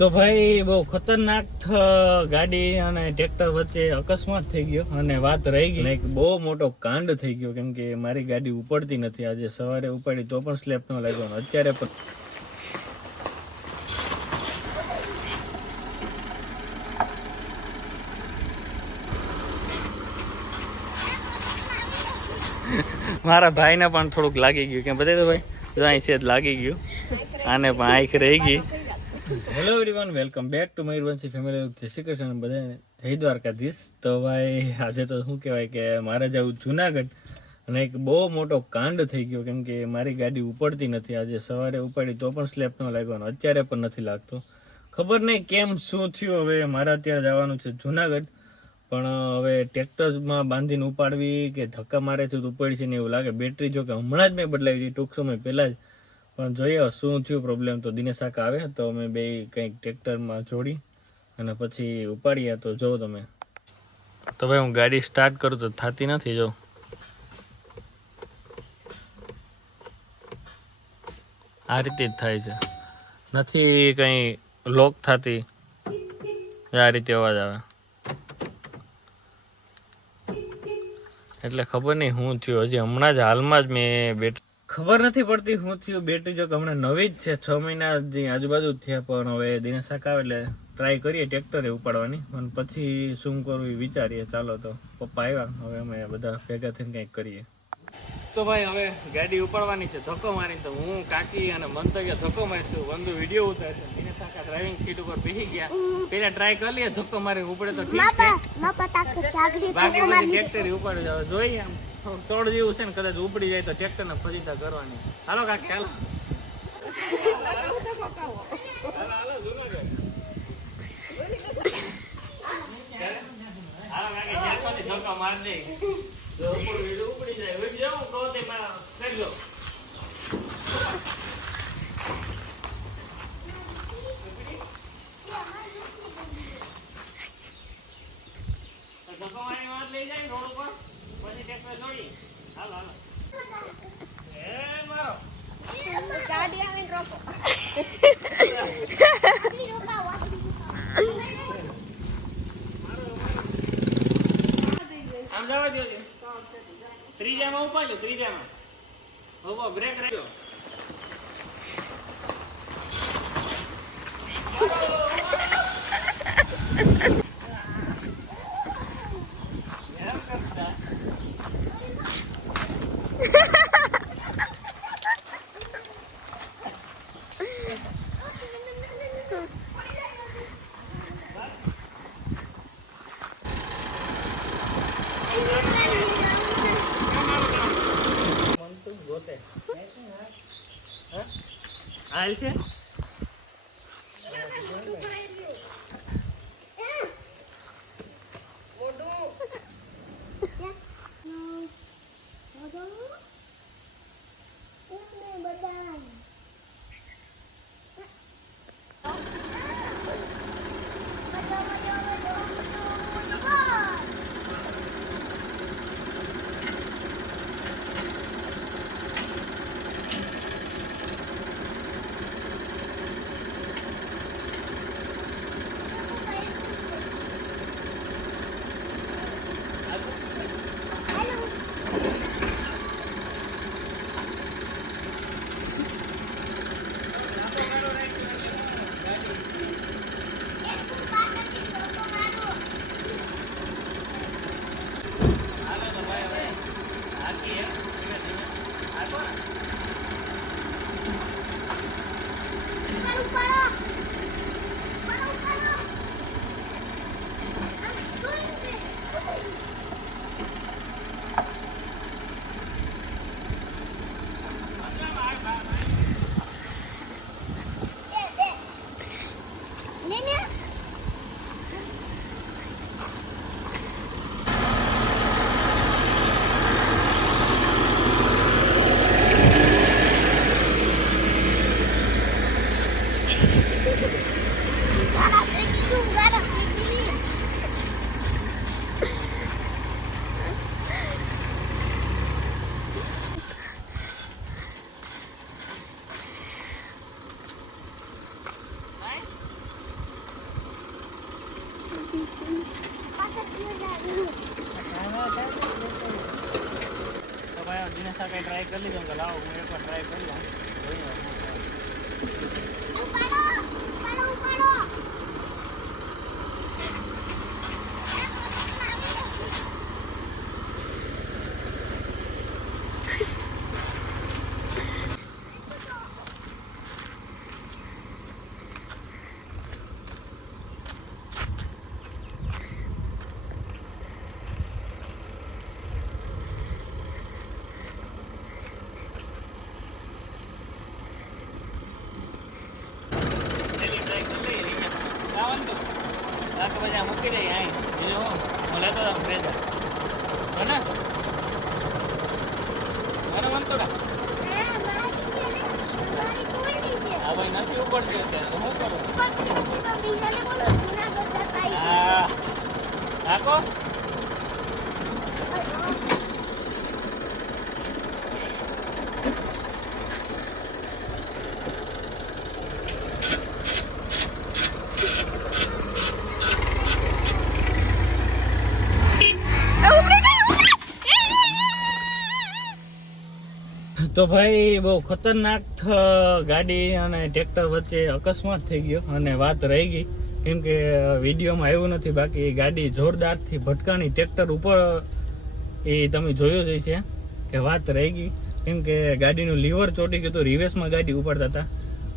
તો ભાઈ બહુ ખતરનાક ગાડી અને ટ્રેક્ટર વચ્ચે અકસ્માત થઈ ગયો અને વાત રહી ગઈ એક બહુ મોટો કાંડ થઈ ગયો, કેમ કે મારી ગાડી ઉપડતી નથી. આજે સવારે ઉપાડી તો પણ સ્લેપ ન લાગ્યો, અત્યારે પણ મારા ભાઈને પણ થોડુંક લાગી ગયું. કેમ બતાવી દો ભાઈ, જો અહીં છે લાગી ગયું, આને પણ આંખ રહી ગઈ. Hello everyone, welcome back to Mayurvanshi family. જય શ્રી કૃષ્ણ બધાને, જય દ્વારકાધીશ. તો ભાઈ આજે તો શું કહેવાય કે મારે જવું જુનાગઢ અને એક બહુ મોટો કાંડ થઈ ગયો, કેમ કે મારી ગાડી ઉપડતી નથી. આજે સવારે ઉપાડી તો પણ સ્લેપ ન લાગ્યો, અત્યારે પણ નથી લાગતો. ખબર નહીં કેમ શું થયું. હવે મારે અત્યારે જવાનું છે જુનાગઢ, પણ હવે ટ્રેક્ટરમાં બાંધીને ઉપાડવી કે ધક્કા મારે છે તો ઉપાડી છે ને એવું લાગે. બેટરી જો કે હમણાં જ મેં બદલાવી હતી ટૂંક સમય પહેલાં જ, પણ જોઈએ શું થયું પ્રોબ્લેમ. તો દિનેશ કાકા આવે તો અમે બે કંઈક ટ્રેક્ટરમાં જોડી અને પછી ઉપાડીએ. તો જો તમે તો ભાઈ હું ગાડી સ્ટાર્ટ કરું તો થતી નથી. જો આ રીતે જ થાય છે, નથી કંઈ લોક થતી, આ રીતે અવાજ આવે. એટલે ખબર નહીં શું થયું. હજી હમણાં જ હાલમાં જ મેં બેટરી ખબર નથી પડતી શું થયું. બેટરી જો કે હમણાં નવી જ છે, 6 મહિના આજુબાજુ જ થયા. પણ હવે દિનેશ કાકા આવે એટલે ટ્રાય કરીએ ટ્રેક્ટરે ઉપાડવાની, અને પછી શું કરવું એ વિચારીએ. ચાલો તો પપ્પા આવ્યા, હવે અમે બધા ભેગા થઈને કંઈક કરીએ. તો ભાઈ હવે ગાડી ઉપાડવાની છે ધક્કો મારીને. તો હું કાકી અને મંતવ્ય ધક્કો મારીશું, બંધુ વિડીયો ઉતારશે. દિનેશ કાકા ડ્રાઇવિંગ સીટ ઉપર બેસી ગયા. પેલા ટ્રાય કરી લઈએ, ધક્કો મારી ઉપડે તો ઠીક છે, બાકી પછી ટ્રેક્ટર ઉપાડી જાવ. જોઈએ આમ તોડ જેવું છે ને, કદાચ ઉપડી જાય તો ટ્રેક્ટર ને ફરીતા કરવાની. હાલો કાકી હાલો. હાલો જુનાગઢ. હાલો કાકી ધક્કો મારી દે. ઉપડી જાય ઉડી જાવ તો તે કરી લો. ધક્કો મારી વાત લઈ જાય રોડ ઉપર, પછી ટ્રેક્ટર જોડી. હાલો હાલો એ મારો ગાડી આવીને રોકો. આમ જવા દો. ત્રીજામાં ઉપાડજો, ત્રીજામાં ઉભો બ્રેક રાખ્યો. હાલ છે દિનેશ કાંઈ ટ્રાય કરી લીધો કે લાવો હું એકવાર ટ્રાય કરી લઉં. બધા મૂકી દઈએ અહીં બીજું હું લેતો જાઉં ભેજા બને મને મનતો ના હા ભાઈ નથી ઉપડતી અત્યારે તો શું કરું હા નાખો તો ભાઈ બહુ ખતરનાક ગાડી અને ટ્રેક્ટર વચ્ચે અકસ્માત થઈ ગયો અને વાત રહી ગઈ કેમ કે વિડીયોમાં આવ્યું નથી બાકી ગાડી જોરદારથી ભટકાની ટ્રેક્ટર ઉપર એ તમે જોયું જ છે કે વાત રહી ગઈ કેમ કે ગાડીનું લીવર ચોટી ગયું તો રિવેસમાં ગાડી ઉપાડતા હતા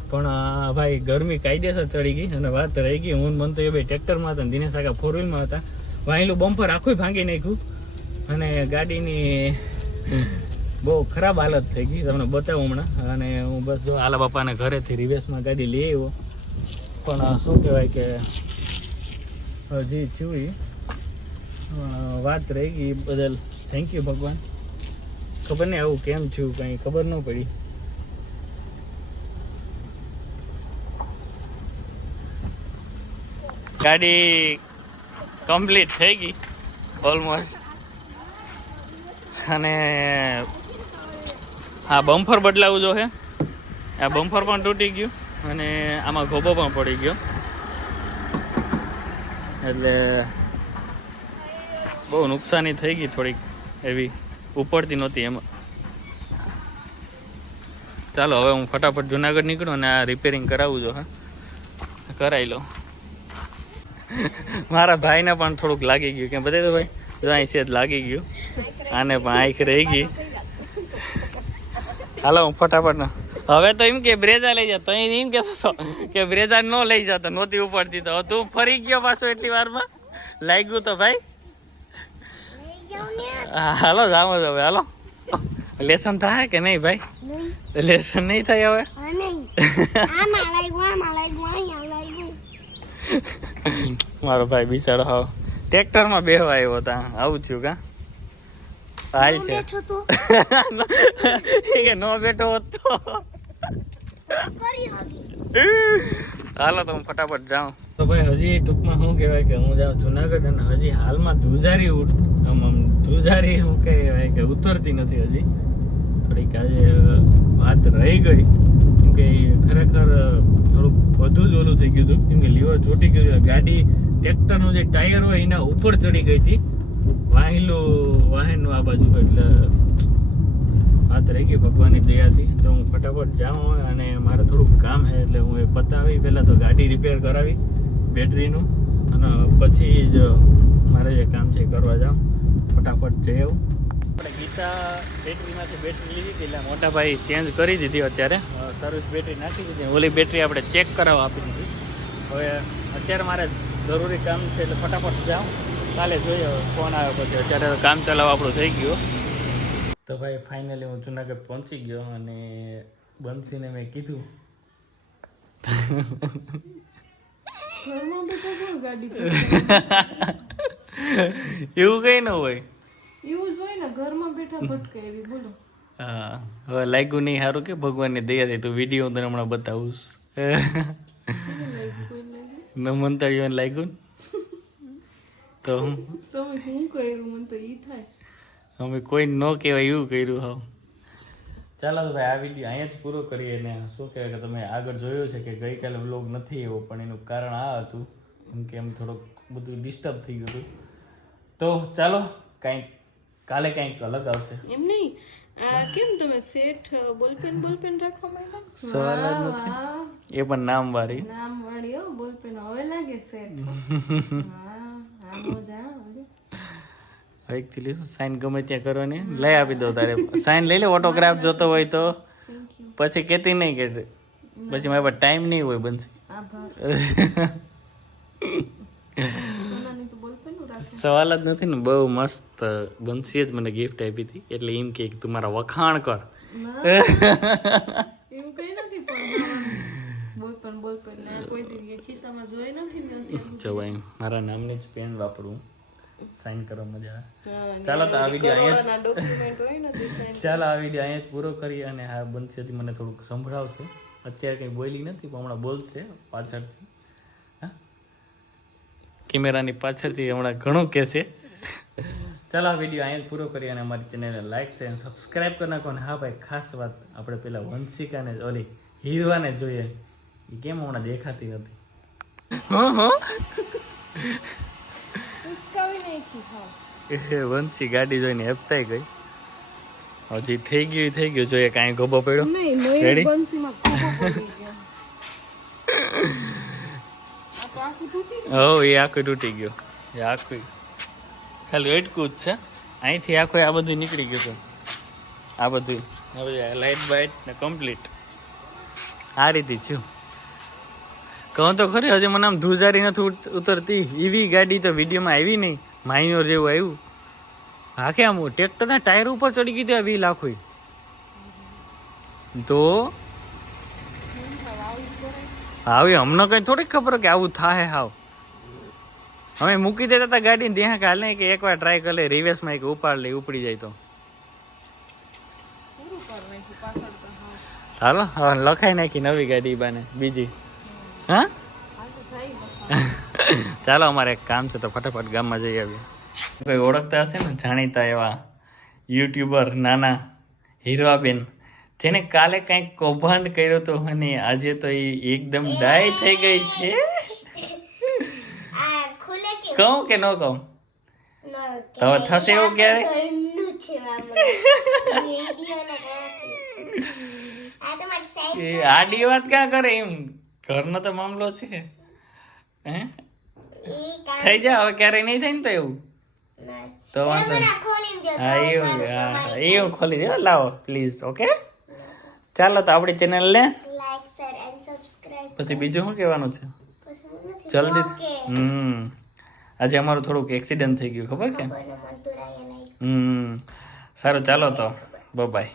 પણ ભાઈ ગરમી કાયદેસર ચડી ગઈ અને વાત રહી ગઈ હું મન તો એ ભાઈ ટ્રેક્ટરમાં હતા દિનેશ કાકા ફોર વ્હીલમાં હતા વાહેલું બમ્પર આખું ભાંગી નાખ્યું અને ગાડીની બહુ ખરાબ હાલત થઈ ગઈ તમને બતાવું હમણાં અને હું બસ જો આલા બાપાને ઘરેથી રિવેસમાં ગાડી લઈ આવ્યો પણ શું કહેવાય કે હજી થયું વાત રહી ગઈ બદલ થેન્ક યુ ભગવાન ખબર નહીં આવું કેમ થયું કંઈ ખબર ન પડી ગાડી કમ્પ્લીટ થઈ ગઈ ઓલમોસ્ટ અને હા બમ્પર બદલાવું જો છે આ બમ્પર પણ તૂટી ગયું અને આમાં ગોબો પણ પડી ગયો એટલે બહુ નુકસાની થઈ ગઈ થોડીક એવી ઉપડતી નહોતી એમાં ચાલો હવે હું ફટાફટ જુનાગઢ નીકળું અને આ રિપેરિંગ કરાવું જો હા કરાવી લો મારા ભાઈને પણ થોડુંક લાગી ગયું કેમ બતાવી દો ભાઈ જો અહીં છે લાગી ગયું આને પણ આંખ રહી ગઈ હાલો હું ફટાફટ હવે તો એમ કે બ્રેઝા લઈ જા તો એમ કહેતો કે બ્રેઝા ન લઈ જતો નહોતી ઉપડતી તો તું ફરી ગયો પાછો એટલી વારમાં લાગ્યું તો ભાઈ હાલો જામો જ હવે હાલો લેસન થાય કે નહીં ભાઈ લેસન નહીં થાય હવે મારો ભાઈ બિચારો હાવ ટ્રેક્ટરમાં બેહવા આવ્યો હતા આવું થયું કા હાલ છે કે નો બેઠો હોત તો હાલો તો હું ફટાફટ જાઉં તો ભાઈ હજી ટૂંકમાં શું કહેવાય કે હું જાઉં જુનાગઢ અને હજી હાલમાં ધ્રુજારી ધ્રુજારી શું કહેવાય કે ઉતરતી નથી હજી થોડીક આજે વાત રહી ગઈ કેમ કે ખરેખર થોડુંક વધુ જ ઓલું થઈ ગયું હતું કેમ કે લીવર ચોટી ગયું ગાડી ટ્રેક્ટરનું જે ટાયર હોય એના ઉપર ચડી ગઈ હતી વાહનનું આ બાજુ એટલે વાત રહી ગઈ ભગવાનની દયાથી તો હું ફટાફટ જાઉં અને મારે થોડુંક કામ છે એટલે હું એ પતાવી પહેલાં તો ગાડી રિપેર કરાવી બેટરીનું અને પછી જ મારે જે કામ છે કરવા જાઉં ફટાફટ જઈ આવું આપણે ગીતા બેટરીમાંથી બેટરી લીધી હતી એટલે મોટા ભાઈ ચેન્જ કરી દીધી અત્યારે સર્વિસ બેટરી નાખી દીધી ઓલી બેટરી આપણે ચેક કરાવવા આપી દીધી હવે અત્યારે મારે જરૂરી કામ છે એટલે ફટાફટ જાઉં કાલે જોઈએ ફોન આવ્યો પછી અત્યારે કામ ચલાવવા આપણું થઈ ગયું તો ભાઈ ફાઇનલી હું જુનાગઢ પહોંચી ગયો અને બંસીને મેં કીધું એવું કઈ ન હોય એવું જ હોય ને ઘરમાં બેઠા ભટકે એવી બોલો હા હવે લાગ્યું નહીં સારું કે ભગવાનની દયાથી તું વિડીયો તને હમણાં બતાવું ન મંતળ્યો લાગ્યું તો તમે શું કર્યું મને તો ઈ થાય અમે કોઈ ન કહેવાય એવું કર્યું હા ચાલો તો ભાઈ આ વિડીયો અહીંયા જ પૂરો કરીએ ને શું કહેવાય કે તમે આગળ જોયું છે કે ગઈકાલે વ્લોગ નથી એવો પણ એનું કારણ આ હતું કેમ કે એમ થોડુંક બધું ડિસ્ટર્બ થઈ ગયું હતું તો ચાલો કાંઈક કાલે કાંઈક અલગ આવશે એમ નહીં આ કેમ તમે શેઠ બોલપેન રાખવા માંડ્યા? સવાલ જ નથી વાહ, એ પણ નામ વાળી નામ વાળી હો બોલપેન. હવે લાગે શેઠ. હા મોજા ઓલી. એકચ્યુઅલી સાઈન ગમે ત્યાં કરવાની લઈ આપી દો તારે સાઈન લઈ લે ઓટોગ્રાફ જોતો હોય તો થેન્ક યુ. પછી કહેતી નહીં કે પછી મારી પાસે ટાઈમ નહીં હોય બનશે આભાર. સોનાની તો બોલપેન રાખે. સવાલ જ નથી ને બહુ મસ્ત બંસીએ જ મને ગિફ્ટ આપી હતી એટલે એમ કે તું મારા વખાણ કર ના, એવું કઈ નથી પણ બોલપેન ને કોઈ દી ખિસ્સામાં જોઈ નથી ને અત્યારે. જો ભાઈ મારા નામની જ પેન વાપરું સાઈન કરવા મજા આવે હા, ચાલો તો આ વિડીયો અહીંયા કરવાના ડોક્યુમેન્ટ હોય ને તે sign. ચાલો આ વિડીયો અહીંયા જ પૂરો કરીએ અને હા બંસીથી મને થોડુંક સંભળાવશે અત્યારે કંઈ બોલી નથી પણ હમણાં બોલશે પાછળથી હા કેમેરાની પાછળથી હમણાં ઘણું કહેશે ચાલો આ વિડીયો અહીંયા જ પૂરો કરીએ અને અમારી ચેનલને લાઈક છે અને સબસ્ક્રાઈબ કરી નાખો અને હા ભાઈ ખાસ વાત આપણે પેલા વંશિકાને ઓલી હીરવાને જોઈએ એ કેમ હમણાં દેખાતી નથી ઉસકાવી નાખી. હા. એ વંશી ગાડી જોઈને હેપતાઈ ગઈ હજી થઈ ગયું જોઈએ કાંઈ ગોબો પડ્યો નહીં, Ready? મયુર બંસીમાં ખોખો પડી ગયો. આ તો આખું તૂટી ગયું. હો એ આખું તૂટી ગયો એ આખું ખાલી એટકું જ છે અહીંથી આખું આ બધું નીકળી ગયું હતું આ બધું લાઇટ બાઇટ ને કમ્પ્લીટ આ રીતે થયું કહું તો ખરી હજી મને આમ ધુજારી નથી ઉતરતી એવી ગાડી તો વિડીયોમાં આવી નહીં માઇનોર જેવું આવ્યું હા કે આમ ટ્રેક્ટરના ટાયર ઉપર ચડી ગઈ ત્યાં 20 લાખ હોય તો આવી અમને કઈ થોડીક ખબર કે આવું થાય હાવ અમે મૂકી દેતા હતા ગાડીને ત્યાં કાલે કે એકવાર ટ્રાય કરી લે રિવેસમાં એક ઉપાડ લે ઉપડી જાય તો પૂરું કરી નાખ્યું પાછળ તો. હા. ચાલો હવે લખાઈ નાખી નવી ગાડી બાને બીજી હા આ તો જાય બસ. ચાલો અમારે એક કામ છે તો ફટાફટ ગામમાં જઈ આવીએ કોઈ ઓળખતા હશે ને જાણીતા એવા યુટ્યુબર નાના હીરવાબેન જેને કાલે કંઈક કૌભાંડ કર્યો હતો અને આજે તો એ એકદમ ડાય થઈ ગઈ છે કહું કે ન કહું તો હવે થશે એવું ક્યારે એ આડી વાત ક્યાં કરે એમ ઘરનો તો મામલો છે હે થઈ જાય હવે ક્યારેય નહીં થાય ને તો એવું તો વાંધો નહીં. હા એવું ખોલી દો લાવો પ્લીઝ ઓકે ચાલો તો આપણી ચેનલને પછી બીજું શું કહેવાનું છે જલ્દી આજે અમારું થોડુંક એક્સિડન્ટ થઈ ગયું ખબર કે સારું ચાલો તો બાય